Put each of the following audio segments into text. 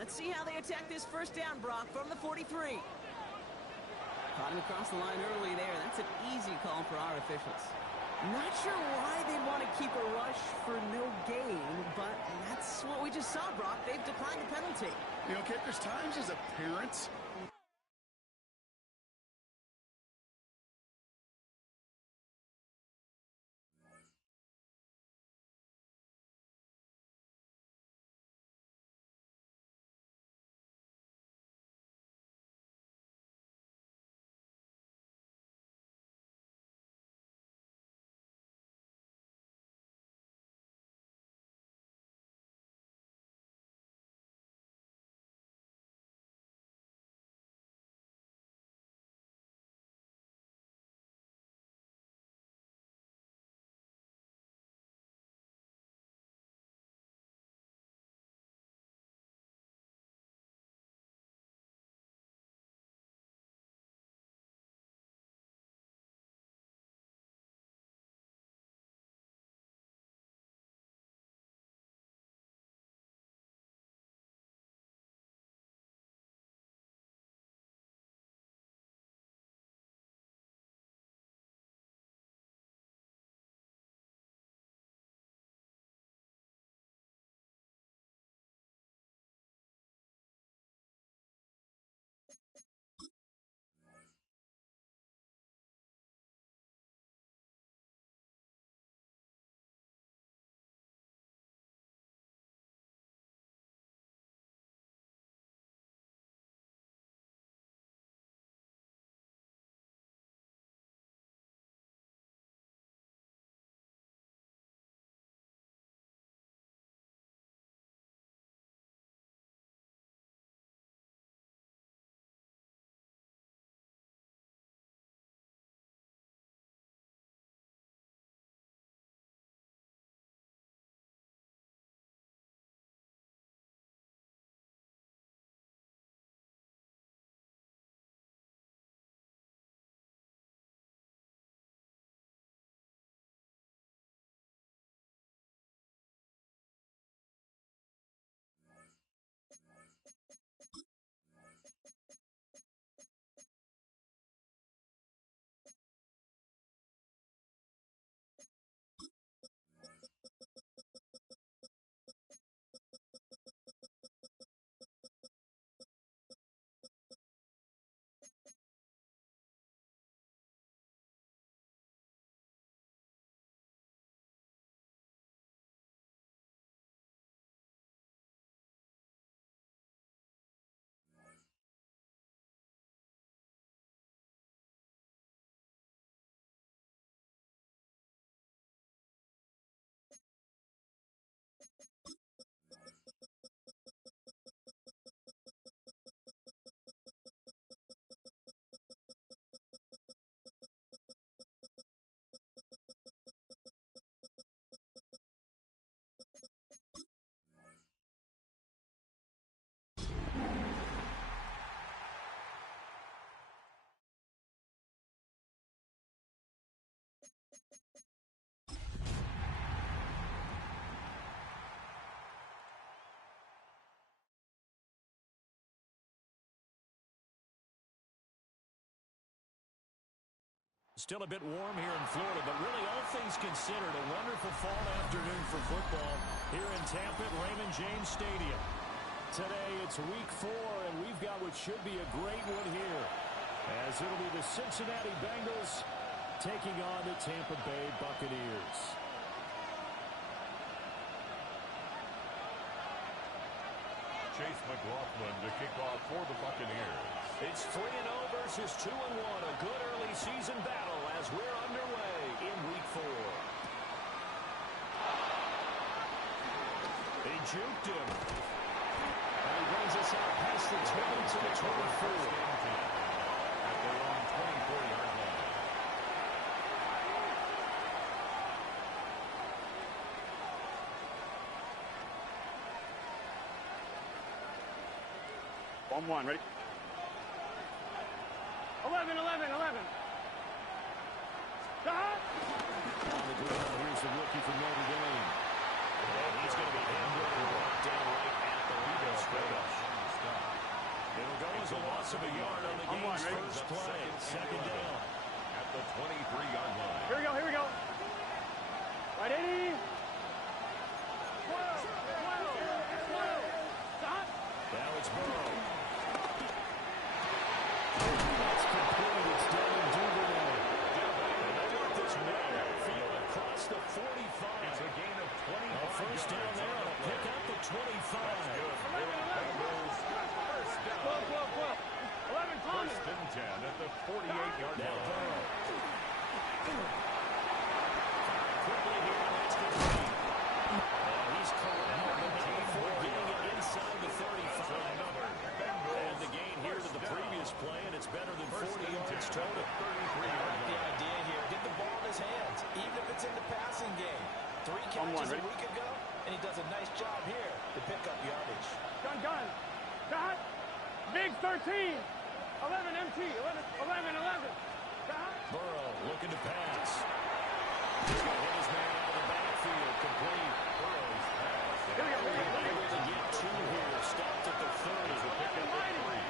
Let's see how they attack this first down, Brock, from the 43. Caught him across the line early there. That's an easy call for our officials. Not sure why they want to keep a rush for no gain, but that's what we just saw, Brock. They've declined the penalty. You know, Kip, there's times as a parent, Still a bit warm here in Florida, but really all things considered, a wonderful fall afternoon for football here in Tampa at Raymond James Stadium. Today it's week 4, and we've got what should be a great one here, as it'll be the Cincinnati Bengals taking on the Tampa Bay Buccaneers. Chase McLaughlin to kick off for the Buccaneers. It's 3-0 versus 2-1, a good early season battle as we're underway in week 4. They juked him. And he brings us out past the 20 to the 24. At their own 24-yard line. 1-1, ready? 11. On the ground, here's the rookie from Notre Dame. And he's going to be handled and brought down right at the legal scrimmage. loss of a yard on the game's first play. Second down. At the 23-yard line. Here we go, here we go. Right, 80. Now it's Burrow. That's complete. It's down in Duvernay. And they work this wide field across the 45. It's a gain of 25 First down there on a pick up the 25. First and 10 at the 48-yard line. Quickly here, that's complete. He's corralled before getting it inside the 35. And the gain here to the previous play, and it's better than 40 yards total. The idea here, get the ball in his hands, even if it's in the passing game. 3 catches a week ago, and he does a nice job here to pick up yardage. Gun. Got. Big 13. 11 MT. 11. Got. Burrow looking to pass. He's going to hit his man out of the backfield. Complete. Burrow's pass. Here we go. Able to get 2 here. Stopped at the 30.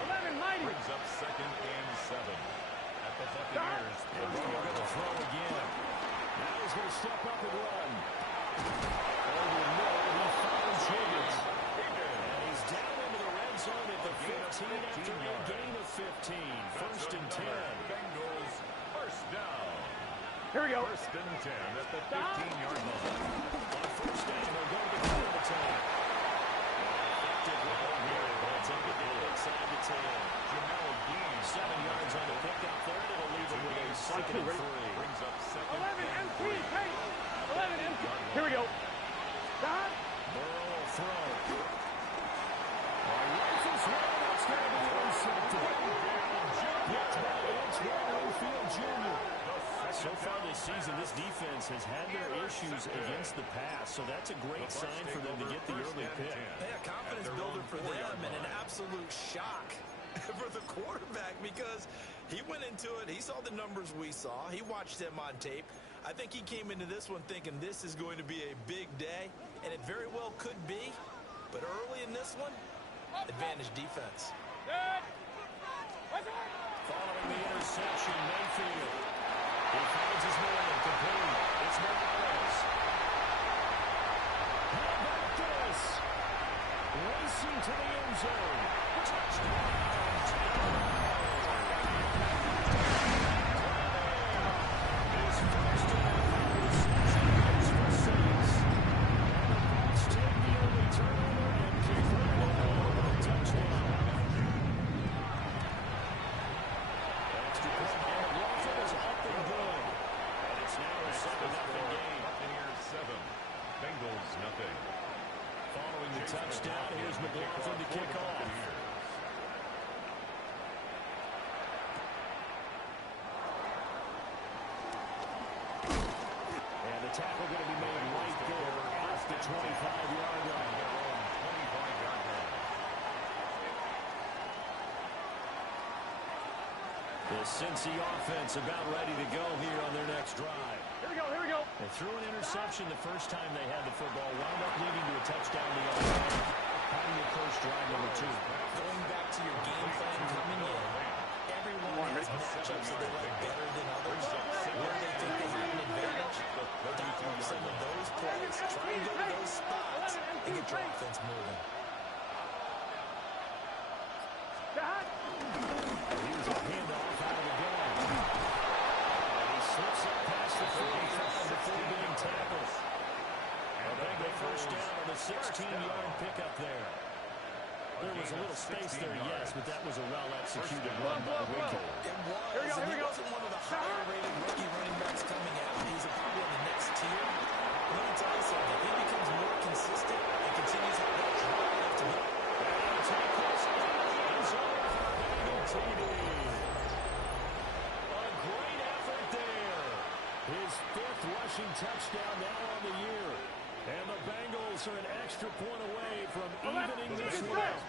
11 mighty. Brings up second and 7 at the Buccaneers. And Burrow going to throw again. Now he's going to step up and run. Over the middle, he finds Higgins. And he's down into the red zone at the 15 after a gain of 15. First and 10. Bengals first down. Here we go. First and 10 at the 15-yard line. On first down, they're going to go to the 10. Effective run here. They'll take it down inside the 10. Jamel Dean, 7 yards on the pickup there. It'll leave him with a second and 3. brings up second 11 and MT. 3. Hey. 11 MT. Here we go. Got. Burrow will throw. Rifles one. That's going to be intercepted. It's by Antoine Winfield Jr. So far this season, this defense has had their issues against the pass, so that's a great sign for them to get the early pick. Yeah, confidence builder for them and an absolute shock for the quarterback because he went into it. He saw the numbers we saw. He watched them on tape. I think he came into this one thinking this is going to be a big day, and it very well could be. But early in this one, advantage defense. Following the interception, Mayfield. He finds his man, complete. It's Morales. How about this? Racing to the end zone. Touchdown. His first reception for 6. The Bucs take the early turnover and convert it into a touchdown. Extra point by McLaughlin is up and good. And it's now a 7-0 game. Buccaneers 7, Bengals nothing. Following the touchdown, here's McLaughlin to kick off. And the tackle going to be made right there off the 25-yard line. The Cincy offense about ready to go here on their next drive. Here we go. They threw an interception the first time they had the football, wound up leading to a touchdown the other way. How do you approach drive number 2? Going back to your game plan coming in, everyone has matchups that they like better than others. Where they think they have an advantage, dial some of those plays, try and go to those spots, and get your offense moving. Got. Here's a handoff out of the gun. And he slips up past the 45 before being tackled. A Bengal first down on the 16-yard pickup there. There was a little space there, yes, but that was a well-executed run by Winkel. It was, and he wasn't one of the higher-rated rookie running backs coming out. He's probably on the next tier. Let me tell you something. He becomes more consistent and continues to have that drive to go. And the tackles is over for a Bengal TD. A great effort there. His 5th rushing touchdown now on the year. And the Bengals are an extra point away from evening this one out.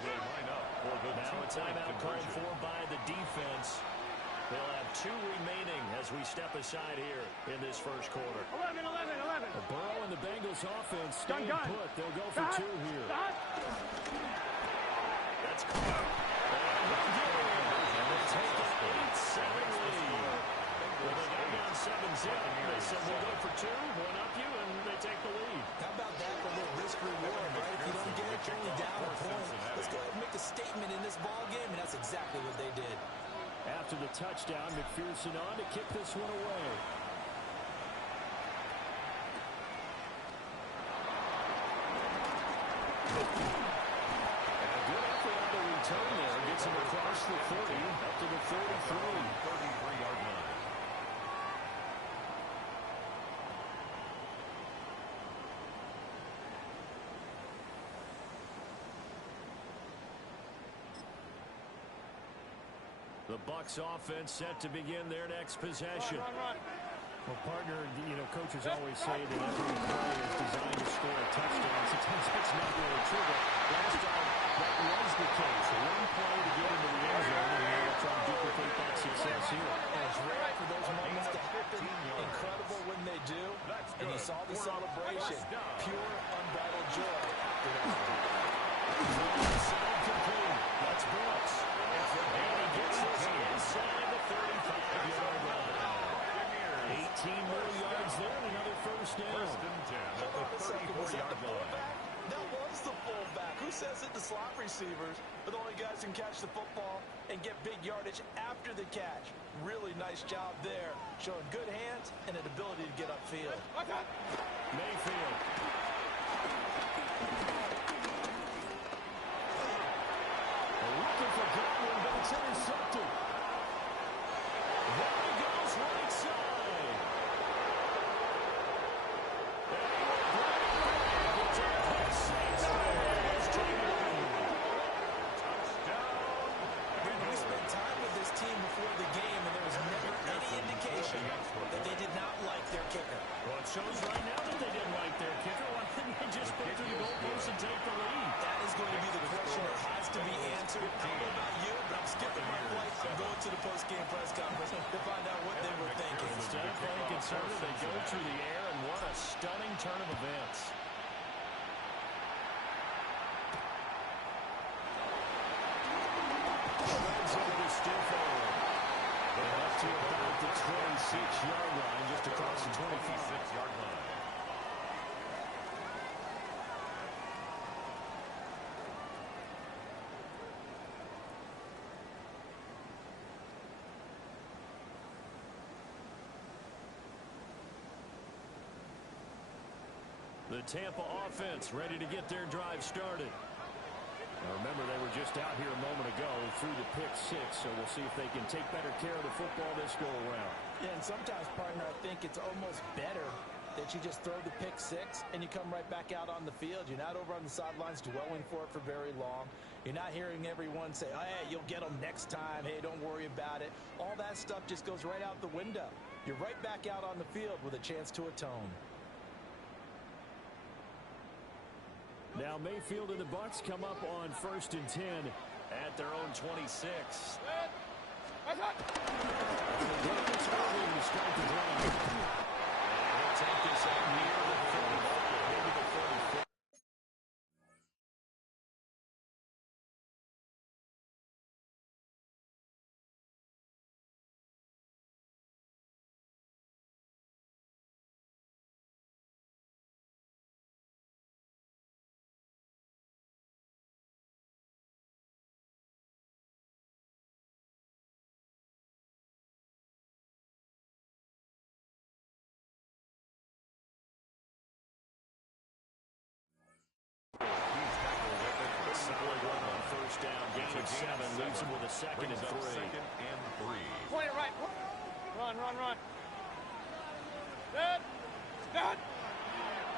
Now a timeout called for by the defense. They'll have 2 remaining as we step aside here in this first quarter. 11. Burrow and the Bengals offense staying Gun. put. They'll go for 2 here. Got. That's caught. And again. we'll go for two, one up you, and they take the lead. How about that for a little risk-reward, right? If you don't get it, you're only down a point. Let's go ahead and make a statement in this ball game, and that's exactly what they did. After the touchdown, McPherson on to kick this one away. And a good effort on the return there. Gets him across the 30, up to the 33. 33-yard line. The Bucs offense set to begin their next possession. Run. Well, partner, coaches always say that every play is designed to score a touchdown. Sometimes that's not really true, but last time that was the case. One play to get into the end zone, and they'll try to duplicate that success here. And it's rare for those moments to happen. Incredible when they do. And you saw the celebration. Pure, unbridled joy after that. Side complete. That's Brooks. And he gets this inside the 35-yard line. 18 more yards there and another first down. First and 10 at Hold on a the second. Was that the 34-yard line. fullback? That was the fullback. Who says it? The slot receivers are the only guys who can catch the football and get big yardage after the catch. Really nice job there, showing good hands and an ability to get upfield. Mayfield. Looking for Godwin, but it's intercepted. There he goes, right side. We spent time with this team before the game, and there was never any indication that they did not like their kicker. Well, it shows right now that they didn't like their kicker. Why didn't they just put through the goalpost and take the lead? That is going to be the question that has to be answered. I don't know about you, but I'm skipping my flight. I'm going to the post-game press conference to find out what they were thinking. Instead of playing conservative, they go through the air, and what a stunning turn of events. Up to about the 26-yard line, just across the 25-yard line. The Tampa offense ready to get their drive started. Now remember, they were just out here a moment ago through the pick six, so we'll see if they can take better care of the football this go-around. Yeah, and sometimes, partner, I think it's almost better that you just throw the pick six and you come right back out on the field. You're not over on the sidelines dwelling for it for very long. You're not hearing everyone say, oh, hey, you'll get them next time. Hey, don't worry about it. All that stuff just goes right out the window. You're right back out on the field with a chance to atone. Now Mayfield and the Bucs come up on 1st and 10 at their own 26. He'll take this out near the 35, maybe the 34. Solid run on 1st down. Gain of 7 leaves him with a 2nd and 3. Point it right. Run. Good.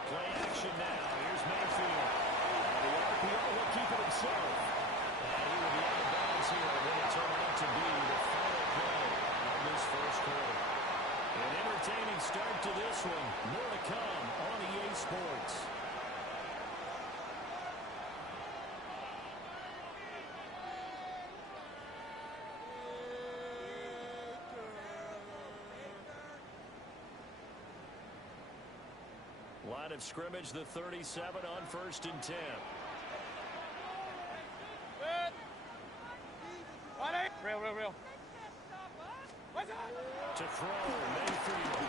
Play action now. Here's Mayfield. The RPO will keep it himself. And he will be out of bounds here. And then it turned out to be the final play of this first quarter. An entertaining start to this one. More to come on EA Sports. Line of scrimmage, the 37 on 1st and 10. Good. Real. To throw, Mayfield.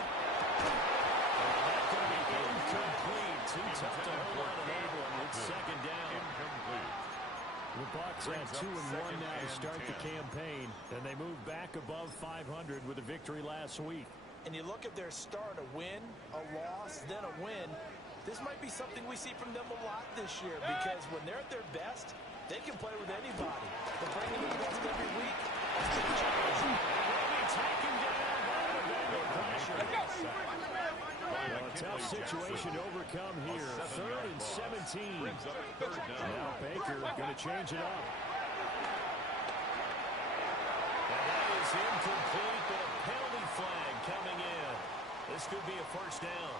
Incomplete. Too tough to hold on to that one. It's second down. Incomplete. The Bucs have 2-1 now to start the campaign, and they move back above 500 with a victory last week. And you look at their start, a win, a loss, then a win. This might be something we see from them a lot this year because when they're at their best, they can play with anybody. But bringing them best every week, it's been a challenge. Taken down by the Bengal pressure. A tough situation to overcome here. 3rd and 17. Now Baker going to change it up. And that is incomplete, but a penalty flag coming in. This could be a first down.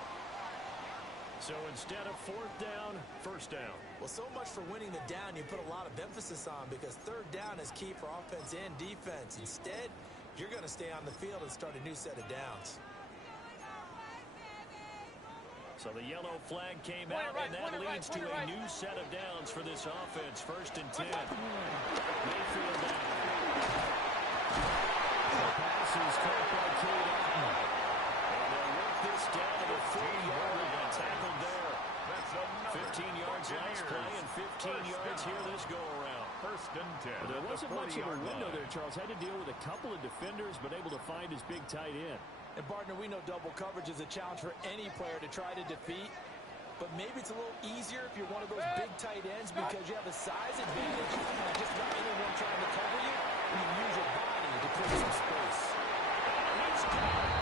So instead of 4th down, first down. Well, so much for winning the down you put a lot of emphasis on because 3rd down is key for offense and defense. Instead, you're going to stay on the field and start a new set of downs. So the yellow flag came out, and that leads to a new set of downs for this offense. 1st and 10. Mayfield down. The pass is caught by Cade Otton. And they'll work this down to the 40-yard line. Tackled there. 15 yards last play and 15 yards here this go-around. 1st and 10. But there wasn't much of a window there, Charles. Had to deal with a couple of defenders, but able to find his big tight end. And, partner, we know double coverage is a challenge for any player to try to defeat. But maybe it's a little easier if you're one of those big tight ends because you have a size advantage on just about anyone trying to cover you. And you can use your body to clear some space. He's got it.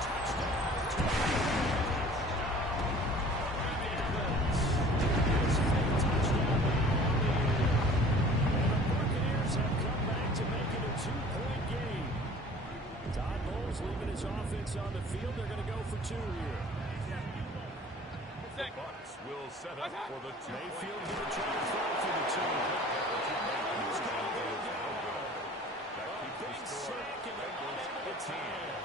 Touchdown. Leaving his offense on the field. They're going to go for 2 here. The Bucs will set up for the 2. Mayfield going to try to throw for the 2. He's going to go down. A big sack and unable to tie it.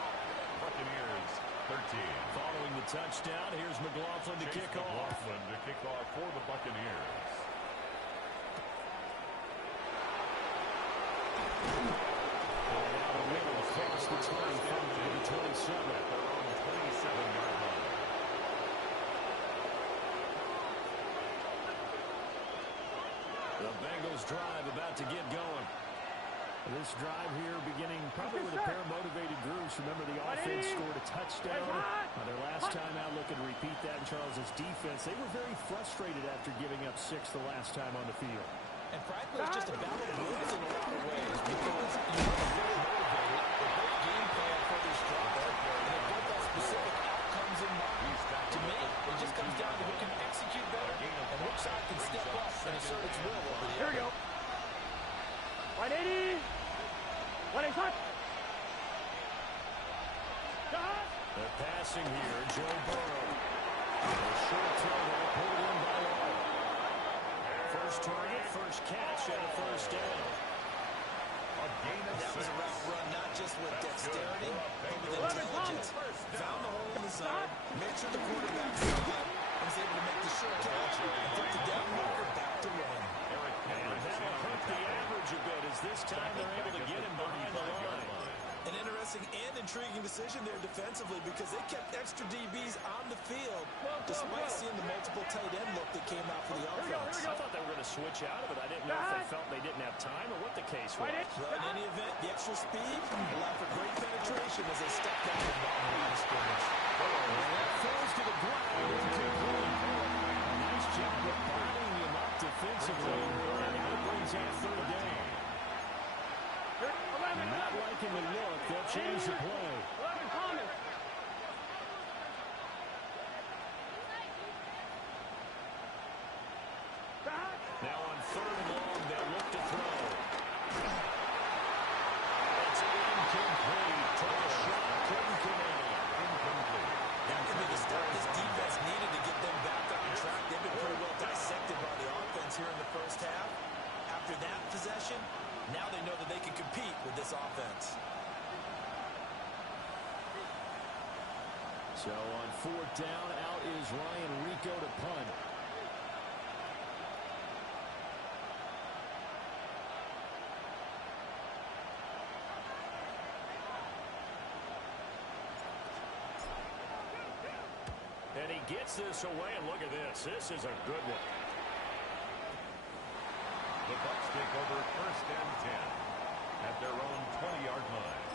Buccaneers 13. Following the touchdown, here's McLaughlin to kick off. McLaughlin to kick off for the Buccaneers. Across the 25 to the 27. Their own 27-yard line. The Bengals drive about to get going. This drive here beginning probably with a pair of motivated groups. Remember, the offense scored a touchdown. Their last time out, looking to repeat that in Charles's defense. They were very frustrated after giving up 6 the last time on the field. And frankly, it's just a battle of wills in a lot of ways because you want to really motivate it. They both game plan for this drive, and they both have specific outcomes in mind. To me, it just comes down to who can execute better and which side can step up and assert its will over the Here we go. 180. 180. They're passing here. Joe Burrow. A short throw there, pulled in by Law. First target, first catch, and a first down. That was a route run not just with dexterity, but with intelligence. Found the hole in the zone, made sure the quarterback saw it, and was able to make the short catch and put the down marker back to one. And that'll hurt the average a bit as this time they're able to get him behind the line. An interesting and intriguing decision there defensively because they kept extra DBs on the field despite seeing the multiple tight end look that came out for the offense. I thought they were going to switch out of it. I didn't know if they felt they didn't have time or what the case was. Well, in any event, the extra speed allowed for great penetration as they stepped down the ball in the scrimmage. That falls to the ground. Nice job of bottling him up defensively, and it brings out 3rd down. Not liking the look. They'll change the play. Now on 3rd and long, they'll look to throw. It's incomplete. Took a shot, couldn't come in. Incomplete. That could be the step this defense needed to get them back on track. They've been pretty well dissected by the offense here in the first half. After that possession, now they know that they can compete with this offense. So on 4th down, out is Ryan Rico to punt. gets this away, and look at this. This is a good one. The Bucs take over 1st and 10 at their own 20-yard line.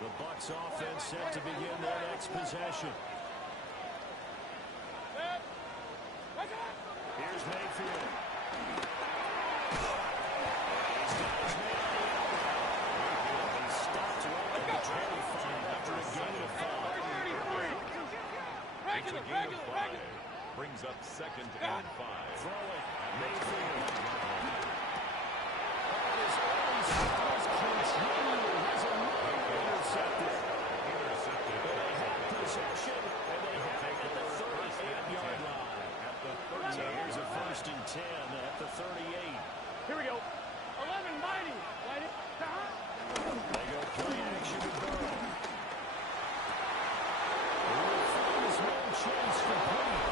The Bucs offense set to begin their next possession. Here's Mayfield. He's got his man on the outside. He stopped right at the 25 after a gain of 5. It's a gain of 5. Brings up 2nd and 5. Throwing. Mayfield. His early struggles continue. Has another intercepted. They have possession, and they have it at the 38-yard line. So here's a 1st and 10 at the 38. Here we go. 11, mighty. They go play action to Burrow. Finds no chance for Payne.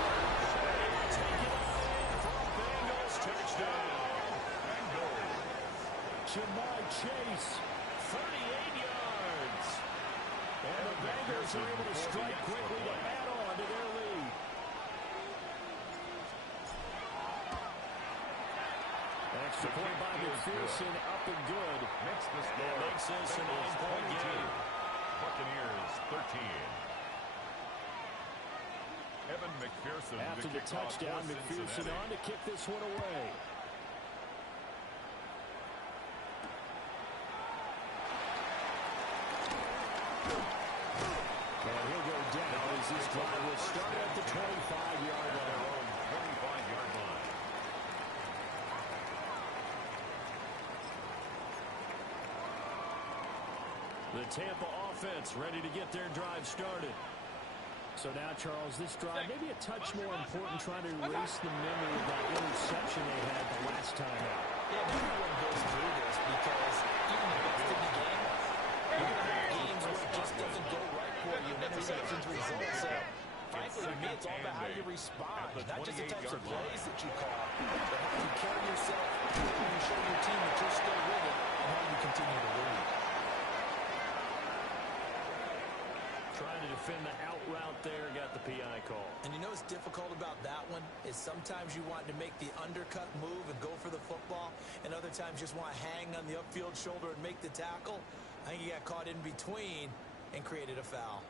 Take it away from Bengals. Touchdown. Jamar Chase, 38 yards. And the Bengals are able to strike quickly to add on to their lead. Extra point by McPherson, up and good. Makes the And score. makes this a 9-point game. Buccaneers 13. Evan McPherson. After the touchdown, McPherson on to kick this one away. And he'll go down as this drive will start at the 25-yard line. 25-yard line. The Tampa offense ready to get their drive started. So now, Charles, this drive maybe a touch more important, trying to erase the memory of that interception they had the last time out. Yeah, everyone goes through this because even the best in the game, you're going to have games where it just doesn't go right for you, and interceptions result. So, frankly, to me, it's all about how you respond, not just the types of plays that you call, but how you carry yourself, how you show your team that you're still with it, and how you continue to lead. Trying to defend the out route there, got the PI call. And you know what's difficult about that one is sometimes you want to make the undercut move and go for the football, and other times just want to hang on the upfield shoulder and make the tackle. I think he got caught in between and created a foul.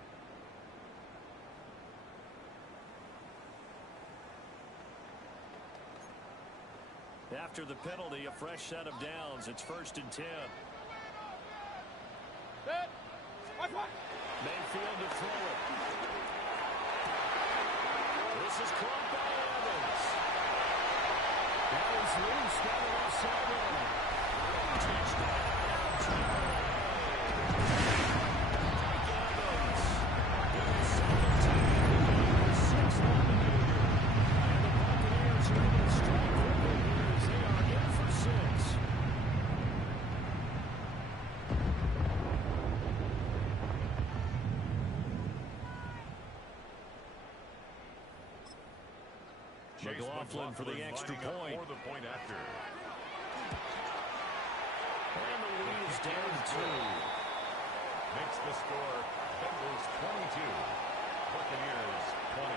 After the penalty, a fresh set of downs. It's 1st and 10. Mayfield to throw it. This is caught by Evans. That is loose down the left sideline. Touchdown. Mike Evans. His 17th game, 6th on the year. And the Buccaneers are able to strike quickly here as they are in for 6. McLaughlin for the extra point. For the point after. And the lead is down to 2. Makes the score Bengals 22. Buccaneers 20.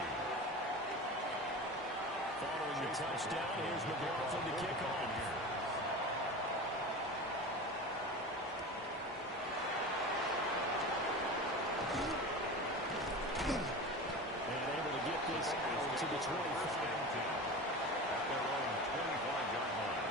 Following the touchdown, here's McLaughlin to kick off. And able to get this out to the 25. At their own 25-yard line.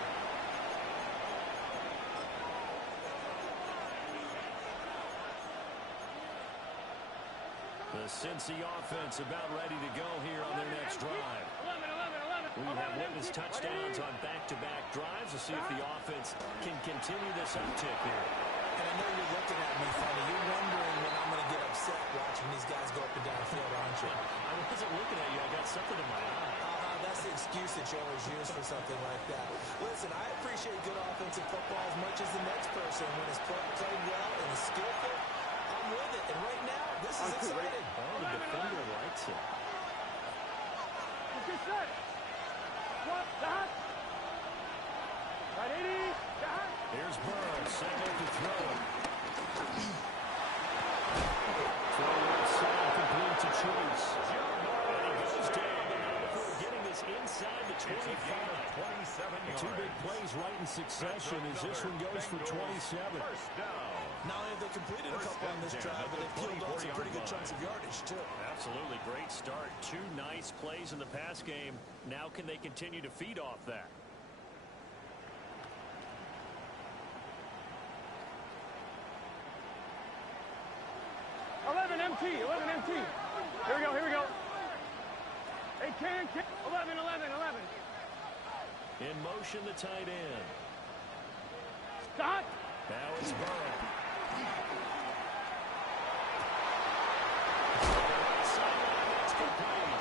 The Cincy offense about ready to go here on their next drive. We have witnessed touchdowns on back-to-back drives. We'll see if the offense can continue this uptick here. And I know you're looking at me funny. You're wondering when I'm going to get upset watching these guys go up and down the field, aren't you? I wasn't looking at you. I got something in my eye. That's the excuse that you always use for something like that. Listen, I appreciate good offensive football as much as the next person. When it's played well and is skillful, I'm with it. And right now, this is exciting. Oh, the defender likes it. Get set. What? Stop. Right, 80. Stop. Here's Burrow, set up to throw it. Throw inside, complete to Chase. And he goes down before getting this inside the 25. 27 yards. Two big plays right in succession as this one goes for 27. First down. Not only have they completed a couple on this drive, but they've peeled off some pretty good chunks of yardage, too. Absolutely great start. Two nice plays in the pass game. Now can they continue to feed off that? MT. Here we go. Hey, can. 11. In motion, the tight end. Stop. Now it's Burrow. Sideline, complete.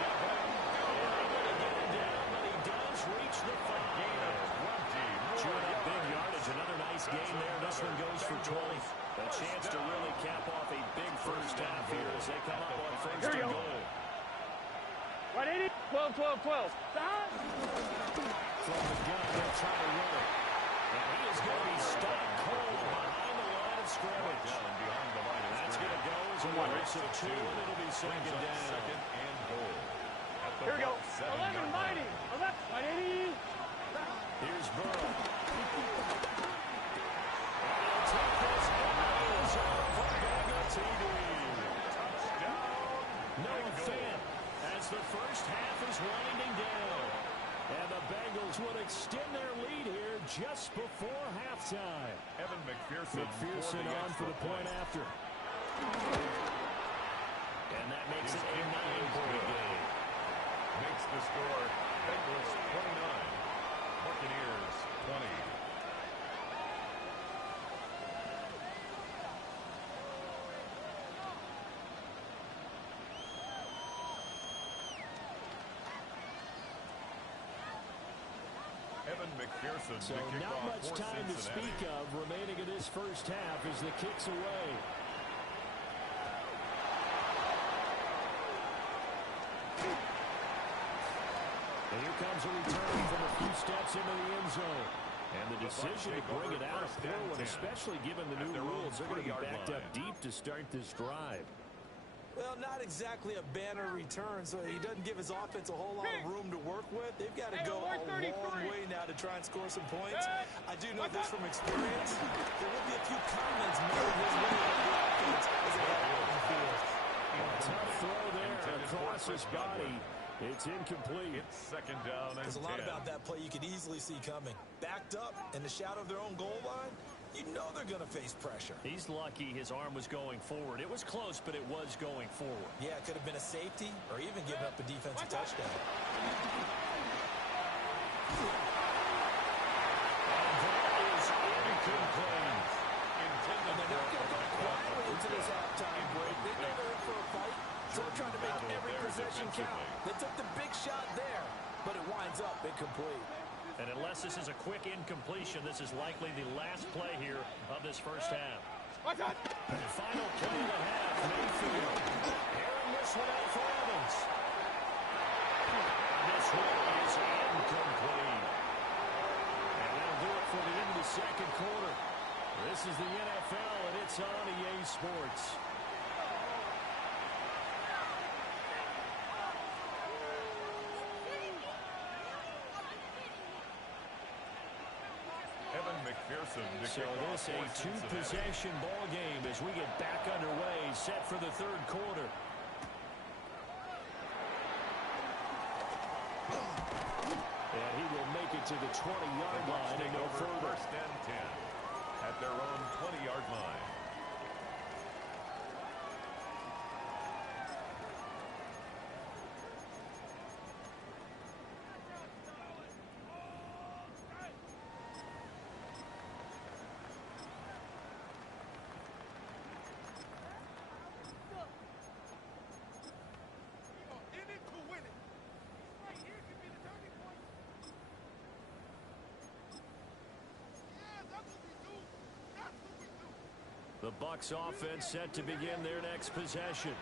But he does reach the 5. Chewing up big yardage. Another nice gain there. This one goes for 20. A chance to really cap off a big first half here as they come up on first and goal. Right, 80. 12. Stop. From the gun, they'll try to run it. And he is going to be stopped cold behind the line of scrimmage. That's going to go as a loss of 2, and it'll be second down. Second and goal. Here we go. 11 mighty. 11. 80. Here's Burrow. And he'll take this and for a Bengal TD. Noah Fant as the first half is winding down. And the Bengals will extend their lead here just before halftime. Evan McPherson on for the point after. And that makes it a 9-point game. Makes the score Bengals 29, Buccaneers 20. Evan McPherson So to kick not off much for time to Cincinnati. speak of remaining in this first half as the kick's away. And here comes a return from a few steps into the end zone. And the decision to bring it out of poor one, especially given the new rules. They're going to be backed up deep to start this drive. Well, not exactly a banner return, so he doesn't give his offense a whole lot of room to work with. They've got to go a long way now to try and score some points. I do know this from experience. There will be a few comments made his way on the offense as they head out on the field. Tough throw there across his body. It's incomplete. It's second down and There's a lot about that play you could easily see coming. Backed up in the shadow of their own goal line, you know they're going to face pressure. He's lucky his arm was going forward. It was close, but it was going forward. Yeah, it could have been a safety or even giving up a defensive touchdown. And that is incomplete. And they're not going to go quietly into this halftime break. They know they're in for a fight, so they're trying to make every possession count. They took the big shot there, but it winds up incomplete. And unless this is a quick incompletion, this is likely the last play here of this first half. And final play of the half, Mayfield. Airing this one out for Evans. And this one is incomplete. And that'll do it for the end of the second quarter. This is the NFL, and it's on EA Sports. Evan McPherson to So kick off this for a Cincinnati. two-possession ball game as we get back underway, set for the third quarter. And he will make it to the 20-yard line and go further. First and 10 at their own 20-yard line. The Bucs offense set to begin their next possession.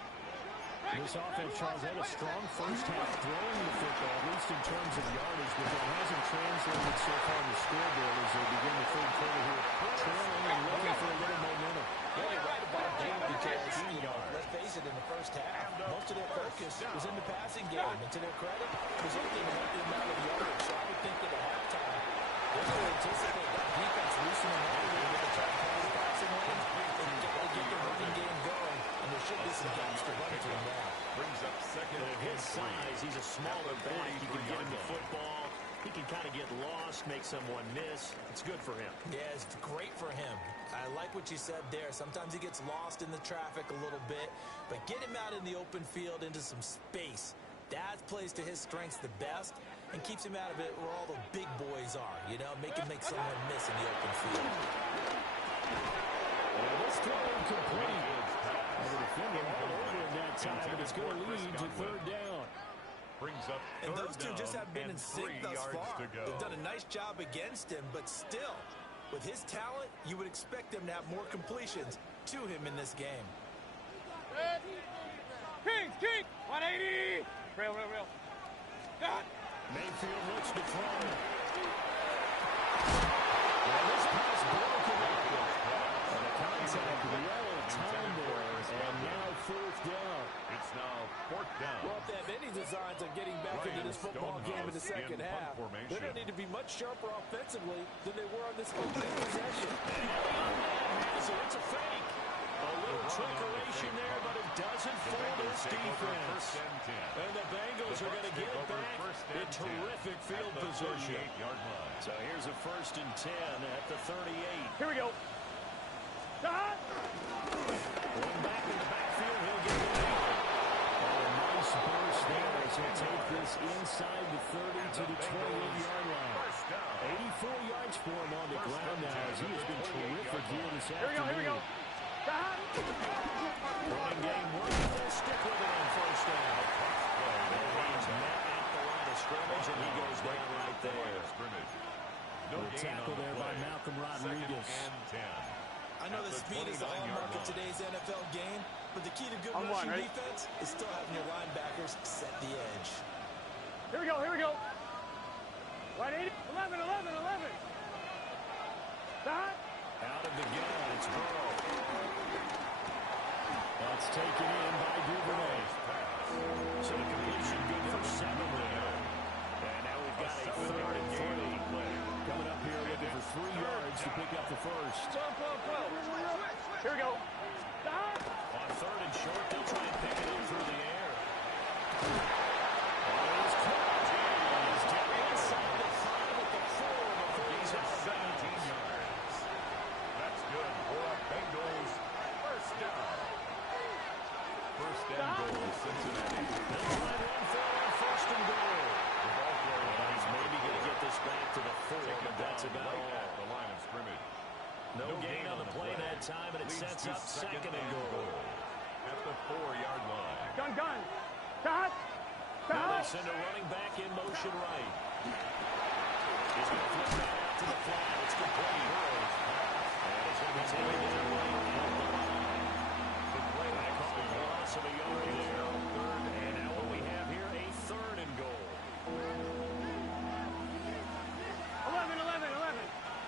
This offense, Charles, had a strong first half throwing the football, at least in terms of yardage, but that hasn't translated so far on the scoreboard as they begin the third quarter here, trailing and looking for a little momentum. Yeah, you're right about that because, let's face it, in the first half, most of their focus was in the passing game. And to their credit, was anything to help them out with yardage. So I would think that at halftime, they're going to anticipate that defense loosening up a little bit to try to play the passing lanes and get the running game going. And there should be some gaps to run through now. Brings up second. At his size, he's a smaller back. He can get him the football. He can kind of get lost, make someone miss. It's good for him. Yeah, it's great for him. I like what you said there. Sometimes he gets lost in the traffic a little bit, but get him out in the open field into some space. That plays to his strengths the best and keeps him out of it where all the big boys are, you know, make someone miss in the open field. And this throw incomplete. The defender all over him that time, but it's going to lead to third down. Brings up And those two down just haven't been in sync 3 thus yards far. to go. They've done a nice job against him, but still, with his talent, you would expect him to have more completions to him in this game. King, 180. Real. Got. Mayfield looks to throw. Well, this pass broken up. And the contact well in time there. And now fourth down. It's now fourth down. Well, if they have any designs on getting back into this football game in the second half, they're going to need to be much sharper offensively than they were on this opening possession. So it's a fake. A little trickeration there, but it doesn't fool this defense. And the Bengals are going to get it back in terrific field position. So here's a 1st and 10 at the 38. Here we go. Stop. Going back in the backfield, he'll get it out. Oh, a nice burst there as he'll take this inside the 30 to the 28-yard line. 84 yards for him on the ground now as he has been terrific here this afternoon. Here we go. Stop. Running game working. They'll stick with it on first down. He's met at the line of scrimmage, and he goes down right there. No tackle there by Malcolm Rodriguez. I know the speed is the hallmark of today's NFL game, but the key to good rushing defense is still having your linebackers set the edge. Here we go. 180. 11. Stop. Out of the gun, it's Burrow. That's taken in by Duvernay. So the completion good for 7 there. And now we've got a 3rd and 3. Coming up here looking for 3 yards to pick up the first. Here we go. Stop. On 3rd and short, they'll try and pick it up through the air. He's down inside the 5 at the 4 before he's out of bounds. 17 yards. That's good for a Bengals first down. First and goal, Cincinnati. They'll try to run for it on 1st and goal. And he's maybe going to get this back to the 4, but that's about all. At the line of scrimmage. No gain on the play that time, and it sets up 2nd and goal. At the 4-yard line. Gun. Stop. Now they send a running back in motion right. He's going to flip that out to the flat. It's complete. And it's going to be taken down right at the line. Back on the loss of a yard there. And now what we have here, a 3rd and goal. 11.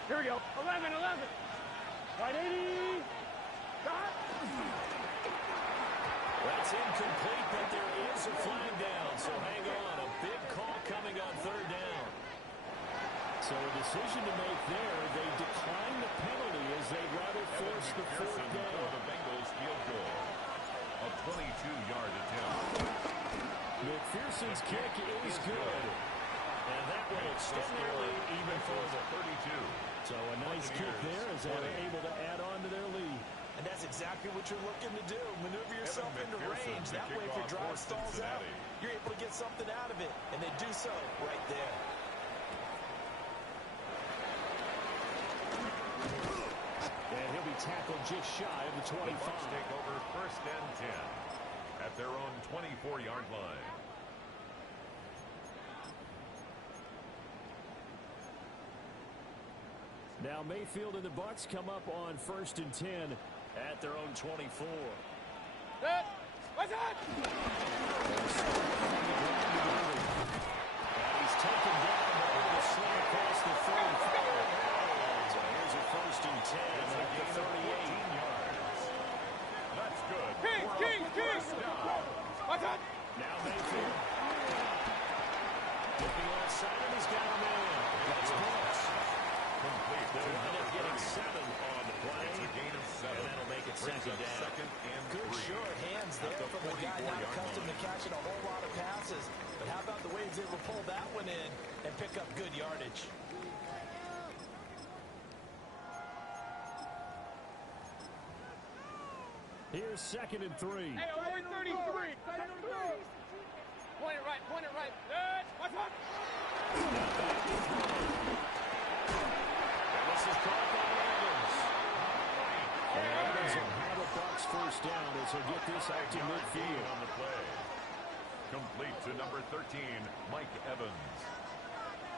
Here we go. 11. 180. Stop. That's incomplete, but there is a flag down. So hang on. A big call coming on 3rd down. So a decision to make there. They decline the penalty as they'd rather force the 4th down. The Bengals field goal. A 22-yard attempt. McPherson's kick is good. And that will extend their lead even further. 32. So a nice kick there as they're able to add on to their lead. And that's exactly what you're looking to do. Maneuver yourself into range. That way, if your drive stalls out, you're able to get something out of it. And they do so right there. And he'll be tackled just shy of the 25. The Bucs take over 1st and 10 at their own 24-yard line. Now Mayfield and the Bucs come up on 1st and 10 at their own 24. Set. What's that? He's taken down over the sling across the 35. So here's a 1st and 10 at the 38. That's good. Kings! What's that? Now Mayfield. Looking outside, and he's got him in. That's Brooks. Complete. They'll wind up getting 7 on the play. It's a gain of 7. And that'll make it second down. Second and Good 3. short hands there from a guy not accustomed to catching a whole lot of passes. But how about the way he's able to pull that one in and pick up good yardage? Here's 2nd and 3. Hey, over 33. Point it right. What's that? This is caught by Evans. And Evans will have a Bucs 1st down as he'll get this out to midfield. On the play. Complete to number 13, Mike Evans.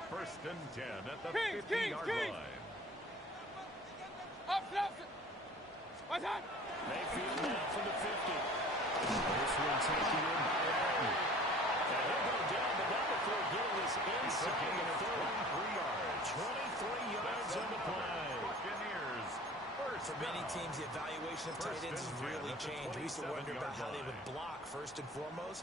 1st and 10 at the 50-yard line. Up. What's that? Mayfield now from the 50. This one taken in by Allen. And he'll go down the number 4, getting this inside the 23 yards. 23 yards on the play. Buccaneers. For many teams, the evaluation of tight ends has really changed. We used to wonder about how they would block first and foremost.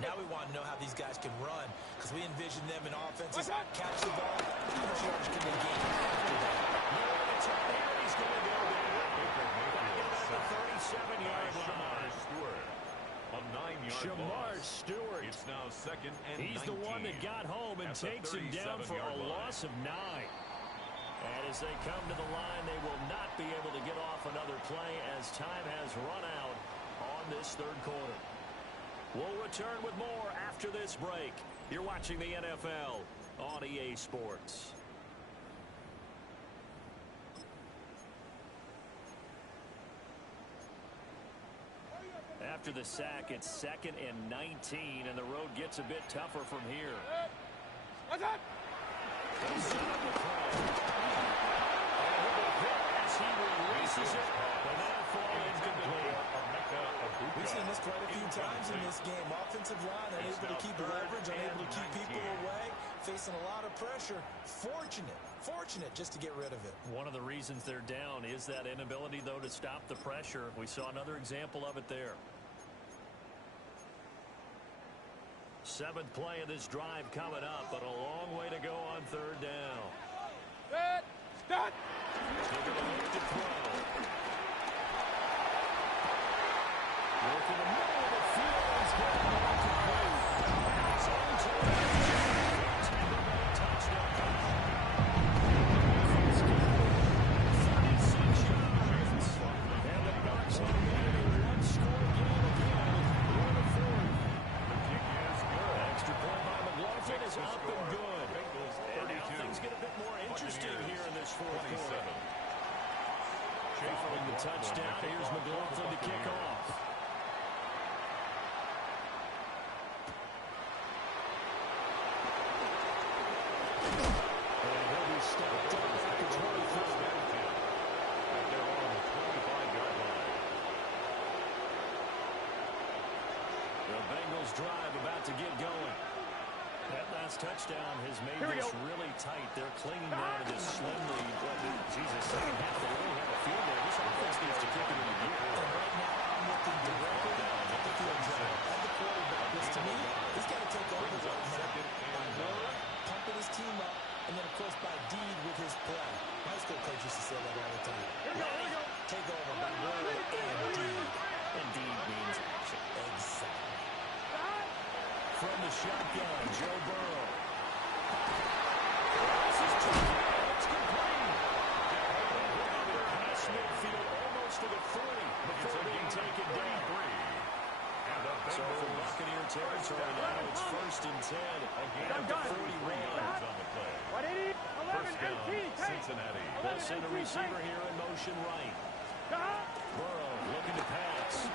Now we want to know how these guys can run because we envision them in offenses catch the ball. How much yards can they gain after that? It's up there. He's going to go down. The 37-yard line. Stewart. A 9-yard Shamar loss. Stewart. It's now 2nd and 19. He's the one that got home and At the takes him down for a 37-yard loss of 9. And as they come to the line, they will not be able to get off another play as time has run out on this 3rd quarter. We'll return with more after this break. You're watching the NFL on EA Sports. After the sack, it's 2nd and 19, and the road gets a bit tougher from here. What's that? They set up the play. And he releases it, but that'll fall incomplete. We've seen this quite a few times in this game. Offensive line unable to keep leverage, unable to keep people away, facing a lot of pressure. Fortunate just to get rid of it. One of the reasons they're down is that inability, though, to stop the pressure. We saw another example of it there. 7th play of this drive coming up, but a long way to go on 3rd down. Start. They're going to look to throw. Look in the middle of the field. He's got it incomplete. It's into touchdown. He's got 36 yards. And the Bucs have made a one-score game again. We're the 4th. The kick is good. Extra point by McLaughlin is up and good. Bengals And now 32. things get a bit more interesting here in this 4th 27. quarter. Following the touchdown, here's McLaughlin to kick off. And he'll be stopped up at the 24. They're on the 25-yard line. The Bengals drive about to get going. That last touchdown has made Here we this go. really tight. They're clinging now to this slim lead. Jesus, second half, they really have a field there. This offense needs to kick it into gear. And right now, I'm looking directly at the field drive. At the quarterback. Because to me, he's got to take over right now. By Miller, pumping his team up, and then, of course, by Deed with his play. My school coach used to say that all the time. Here we go. Take over by Miller and Deed. And Deed means action. Exactly. From the shotgun, Joe Burrow. This is it's complete. Past midfield, almost to the 30 before being taken down. So for Buccaneer territory now, it's 1st and 10. Again at the 41. On the play. 180, 11, First down, 18, take. Cincinnati. They'll send a receiver here in motion right. Burrow looking to pass.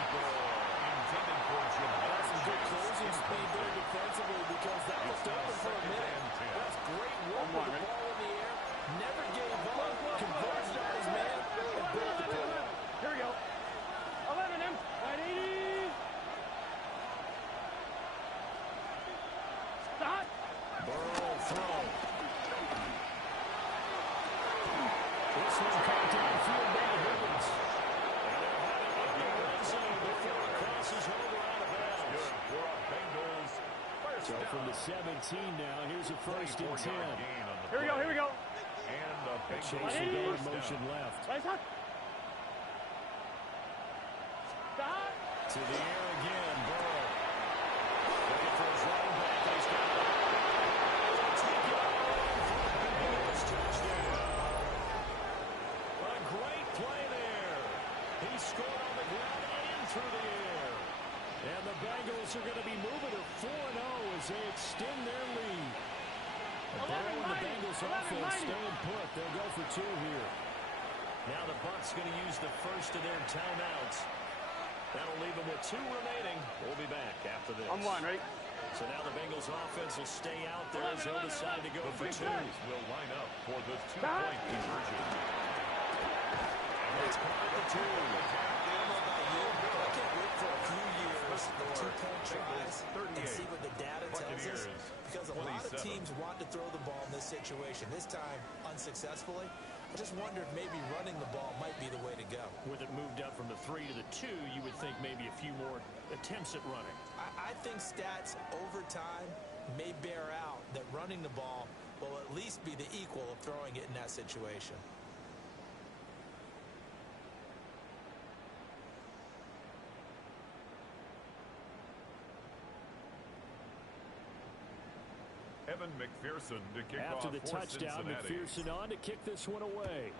Intended for Jim. That's some good closing speed there defensively because that was open for a minute. That's great work with the ball in the air. never gave up, converged on his man, and broke the play. Here we go. 11 him. 180. Stop. Burrow throw. This one caught downfield by Higgins. And they'll have it in the red zone before it crosses over out of bounds. Good for a Bengals first So down. from the 17 now, here's a first and 10. Gain on the Here we go. play. Here we go. And a Chase Bengals will go in first motion down. left. Nice hot. Stop. To the air again, Burrow. Looking for his running back. He's got it. Take it on for a Bengals touchdown. A great play there. He scored on the ground and through the air. And the Bengals are going to be moving to 4-0 as they extend their lead. Burrow and the Bengals offense staying put. They'll go for 2 here. Now the Bucs going to use the first of their timeouts. That'll leave them with 2 remaining. We'll be back after this. On 1, ready? So now the Bengals offense will stay out there as they'll decide to go The for 2. Bengals will line up for the 2-point conversion. It's caught at the 2. I don't know about you, but I can't wait for a few years of 2-point tries and see what the data tells us. Because a lot of teams want to throw the ball in this situation. This time, unsuccessfully. I just wondered maybe running the ball might be the way to go. With it moved up from the 3 to the 2, you would think maybe a few more attempts at running. I think stats over time may bear out that running the ball will at least be the equal of throwing it in that situation. Evan McPherson to kick After off the for touchdown, Cincinnati. McPherson on to kick this one away.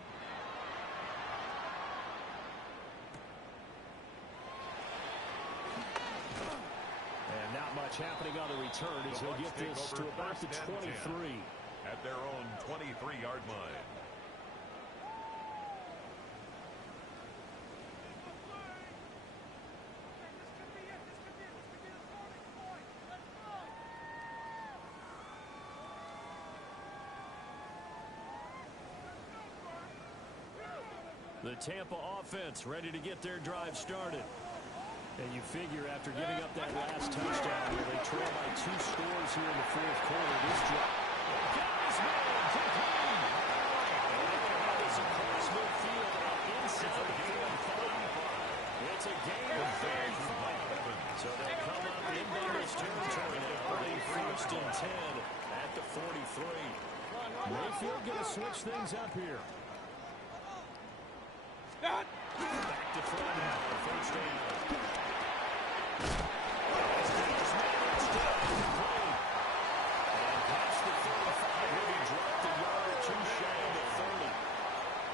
And not much happening on the return as he'll get this to about the 23. At their own 23-yard line. The Tampa offense ready to get their drive started. And you figure after giving up that last touchdown where they trail by 2 scores here in the 4th quarter, this drive. Got his man complete. And that is across midfield inside the 45. It's a gain of 35. So they'll come up in Bengals territory now, early 1st and 10 at the 43. Mayfield going to switch things up here. Back to front now, first down. And past the 35, where he dropped a yard or 2 shy of the 30.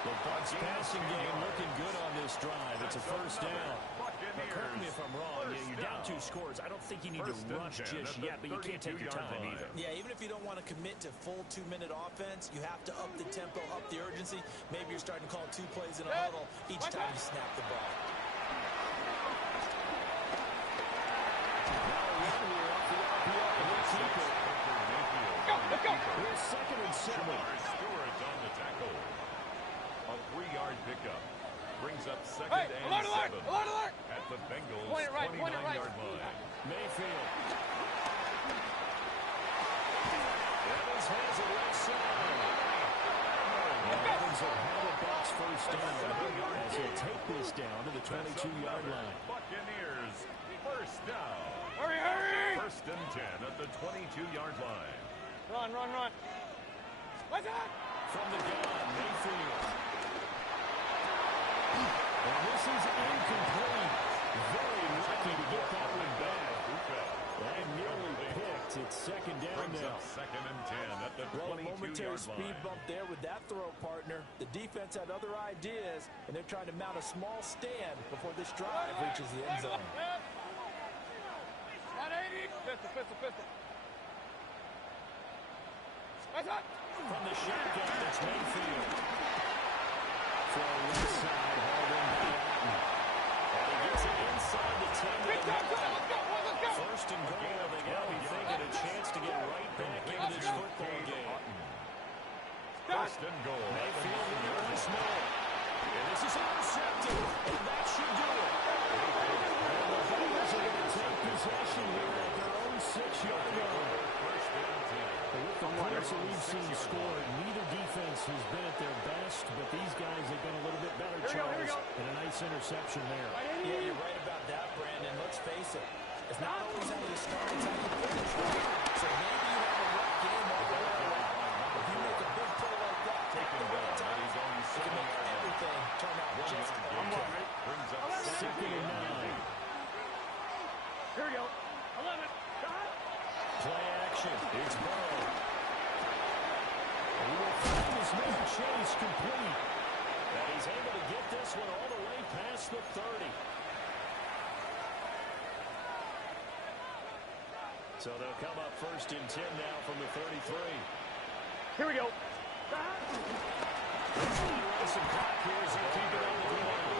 The Bucs passing game looking good on this drive. It's a first down. Now, correct me if I'm wrong. Yeah, you're down 2 scores. I don't think you need to rush just yet, but you can't take your time either. Yeah, even if you don't want to commit to full 2-minute offense, you have to up the tempo, up the urgency. Maybe you're starting to call 2 plays in a huddle each time you snap the ball. Let's go. Here's 2nd and 7. Stewart's on the tackle. A 3-yard pickup. Brings up 2nd Hey, and alert, 7 alert. at the Bengals' Point it right, 29-yard line. Mayfield. Evans has it right side. Evans will have a box first down as he'll take this down to the 22-yard line. Buccaneers, first down. Hurry. 1st and 10 at the 22-yard line. Run. What's that? From the gun, Mayfield. And this is incomplete. Very lucky to get that one back. And nearly picked. It's 2nd down Brings now. up 2nd and 10 at the Well, a momentary 22-yard speed line. bump there with that throw, partner. The defense had other ideas, and they're trying to mount a small stand before this drive reaches the end zone. 180. Pistol. What's that? From the shotgun, it's Mayfield. Throw left side, hauled in by Latin. And he gets it inside the 10 to the Let's go. 1st and goal. They got to be thinking a chance to get right back into this football game. 1st and goal. points that we've seen scored, neither defense has been at their best, but these guys have been a little bit better, Charles, and a nice interception there. Yeah, you're right about that, Brandon. Let's face it. It's not always how you start, it's how you finish, right? So maybe you have a rough game all the way. If you make a big play like that, take the right time, it can make everything turn out just okay. Brings up 2nd and 9. Here we go. 11. Shot. Play action. It's Burrow. He will find his main chase complete. And he's able to get this one all the way past the 30. So they'll come up 1st and 10 now from the 33. Here we go. Some clock here as they keep it on the ground.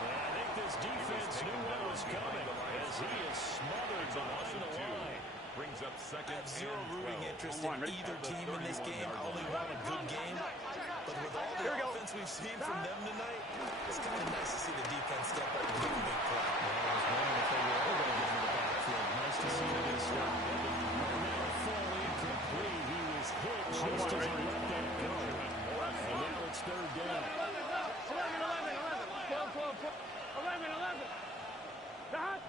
And I think this defense knew what was coming as he is smothered behind the line. Brings up 2nd I have zero and 12. rooting interest in either team in this game. I only want a good game. But with all the offense we've seen from them tonight, it's kind of nice to see the defense step up and make a big play. Nice to see him stop. Now fall incomplete. He was hit just as he let that go. And now it's 3rd down. 11. 11. Shot.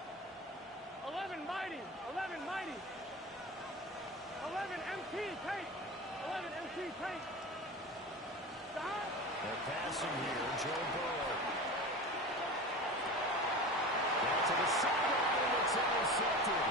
11 mighty. 11 mighty. 11 MT Tate. 11 MT Tate. Shot. They're passing here. Joe Burrow. Down to the sideline, and it's intercepted.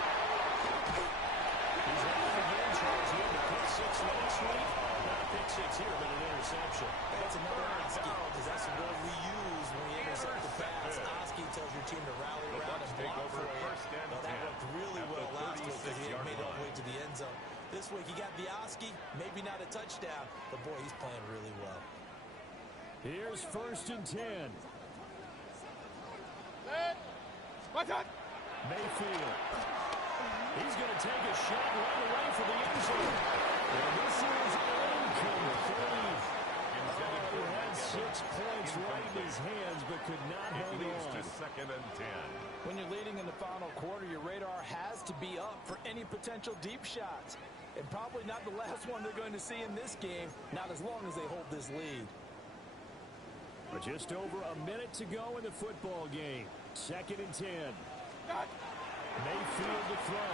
He's out again, Charles. He had the pick 6 last week. Not a pick 6 here, but an interception. That's another Oski, because that's the word we use when we intercept the pass. Oski tells your team to rally around and block for you. Well, that worked really well last week because he made it all the way to the end zone. This week he got the Oski, maybe not a touchdown, but boy, he's playing really well. Here's 1st and 10. Mayfield. He's going to take a shot right away for the end zone. And this is incomplete. He had 6 points right in his hands, but could not hang on. To 2nd and 10. When you're leading in the final quarter, your radar has to be up for any potential deep shots. And probably not the last one they're going to see in this game, not as long as they hold this lead. But just over a minute to go in the football game. 2nd and 10. Mayfield to throw.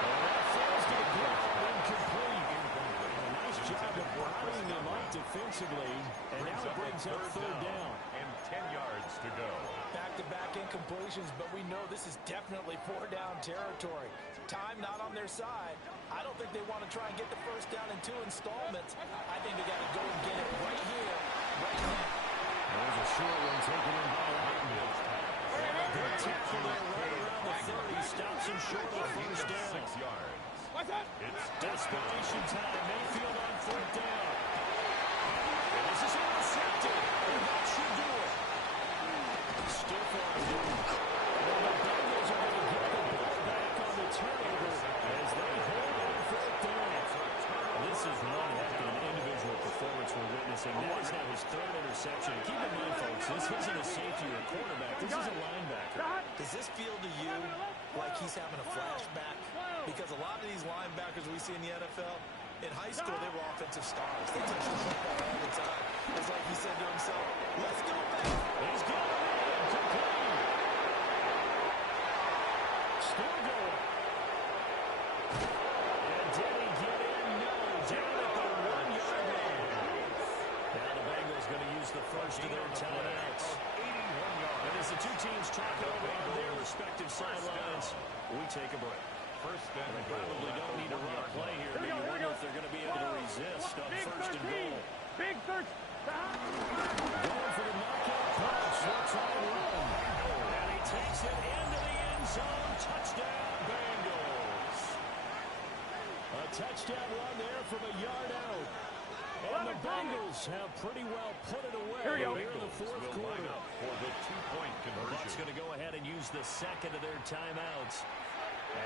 That falls to the ground, incomplete. A nice job of bottling them up defensively. And now it brings up 3rd down. And 10 yards to go. Back-to-back incompletions, but we know this is definitely 4-down territory. Time not on their side. I don't think they want to try and get the 1st down in 2 installments. I think they got to go and get it right here, right now. There's a short one taken in by Lightning. Good tackle there right around the 30. Stops him short of 1st down. 6 yards. It's desperation time. Mayfield on 4th down. And this is intercepted. And that should do it. Stiff arm him. And the Bengals are going to get the ball back on the turnover as they hold on 4th down. This is one heck of an individual performance we're witnessing. That is now his 3rd interception. Keep in mind, folks, this isn't a safety or a quarterback. This is a linebacker. Does this feel to you like he's having a flashback? Because a lot of these linebackers we see in the NFL, in high school, they were offensive stars. They touched the football all the time. It's like he said to himself, let's go back. He's got it in. Complete. Still going. And did he get in? No. Down at the 1-yard line. Now the Bengals going to use the first of their timeouts. And as the two teams talk over on their respective sidelines, we take a break. They probably don't need to run a play here, but you wonder if they're going to be able to resist on 1st and goal. Big 13. Going for the knockout punch. They'll try and run. And he takes it into the end zone. Touchdown, Bengals. A touchdown run there from a yard out. And the Bengals have pretty well put it away here in the 4th quarter. For the 2-point conversion. The Bucs going to go ahead and use the 2nd of their timeouts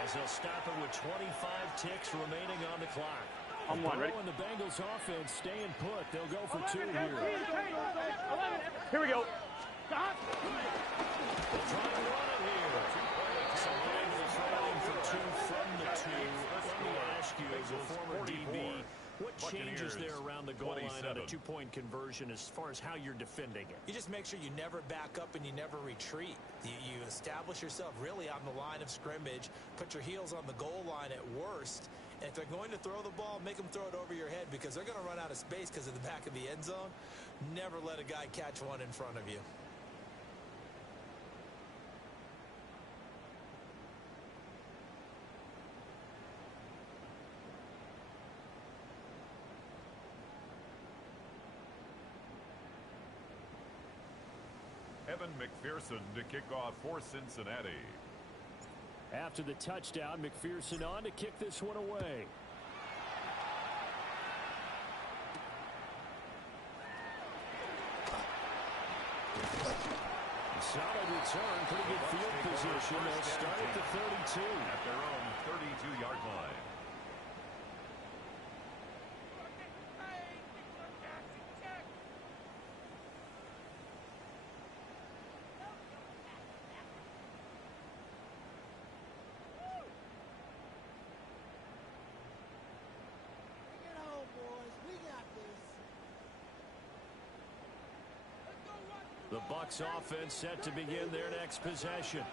as they'll stop it with 25 ticks remaining on the clock. Burrow and the Bengals offense staying put. They'll go for 2 here. Here we go. They'll try and run it here. So Bengals running for 2 from the 2 from the two-point conversion as far as how you're defending it? You just make sure you never back up and you never retreat. You establish yourself really on the line of scrimmage, put your heels on the goal line at worst, and if they're going to throw the ball, make them throw it over your head because they're going to run out of space because of the back of the end zone. Never let a guy catch one in front of you. Evan McPherson to kick off for Cincinnati. After the touchdown, McPherson on to kick this one away. Solid return, pretty good field position. They'll start at the 32. At their own 32-yard line. The Bucs offense set to begin their next possession.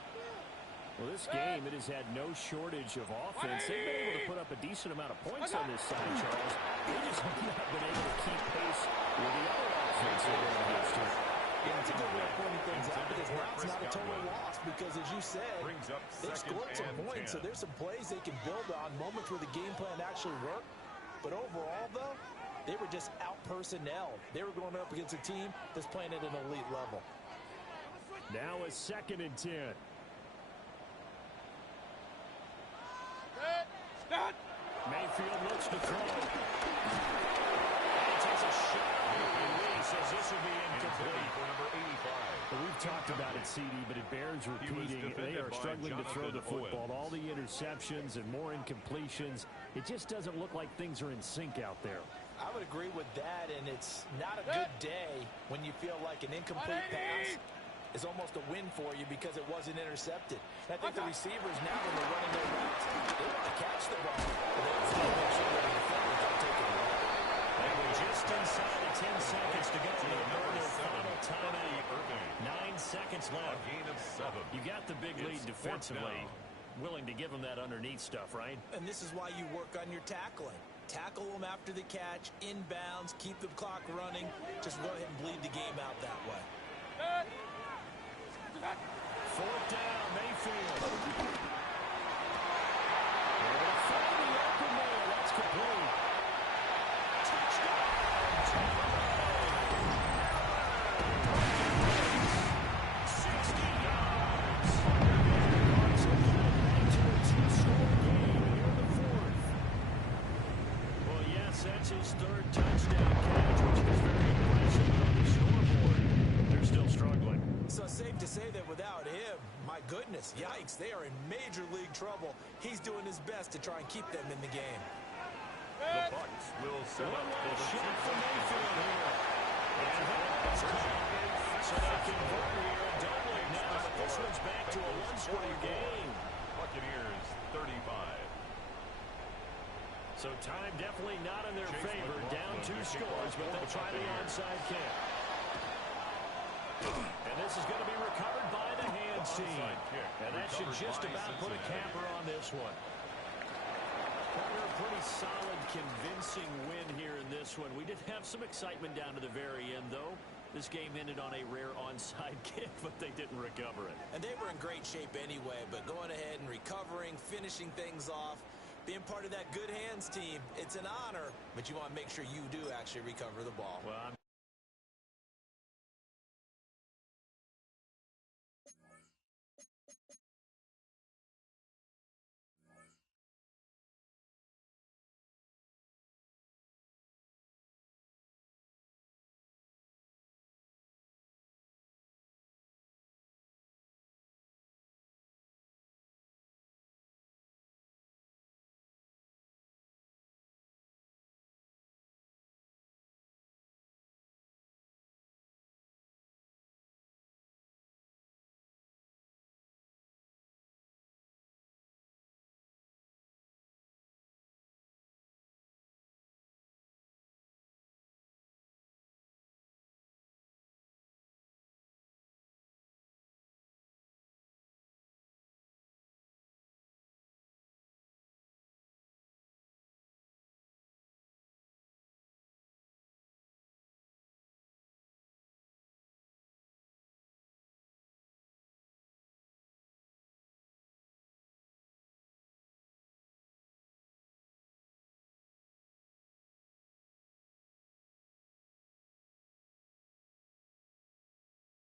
Well, this game, it has had no shortage of offense. They've been able to put up a decent amount of points on this side, Charles. They just have not been able to keep pace with the other offense they're going against here. Yeah, it's a good way of pointing things out because now it's not a total loss because, as you said, they've scored some points, so there's some plays they can build on, moments where the game plan actually worked. But overall, though, they were just out-personnel. They were going up against a team that's playing at an elite level. Now a 2nd and 10. Mayfield looks to throw. And takes a shot. Lee says this will be incomplete. Well, we've talked about it, CD, but it bears repeating. They are struggling to throw the football. All the interceptions and more incompletions. It just doesn't look like things are in sync out there. I would agree with that, and it's not a good day when you feel like an incomplete pass is almost a win for you because it wasn't intercepted. And I think the receivers now, when they're running their routes, they want to catch the ball. But they also want to make sure that the defenders don't take it away. And we're just inside of 10 seconds to go. Their final timeout. 9 seconds left. Gain of 7. You got the big lead defensively. Willing to give them that underneath stuff, right? And this is why you work on your tackling. Tackle them after the catch, inbounds, keep the clock running. Just go ahead and bleed the game out that way. 4th down, Mayfield. Find the open man. That's complete. Touchdown. That's his 3rd touchdown catch, which is very impressive on the scoreboard. They're still struggling. So safe to say that without him, my goodness, yikes, they are in major league trouble. He's doing his best to try and keep them in the game. The Bucs will set up for the shot for Mayfield here. So they convert here and double it now, but this one's back to a one-score game. Buccaneers 35. So time definitely not in their favor. Down 2 scores, but they'll try the onside kick. And this is going to be recovered by the hands team. And that should just about put a capper on this one. A pretty solid, convincing win here in this one. We did have some excitement down to the very end, though. This game ended on a rare onside kick, but they didn't recover it. And they were in great shape anyway, but going ahead and recovering, finishing things off, being part of that good hands team, it's an honor, but you want to make sure you do actually recover the ball. Well,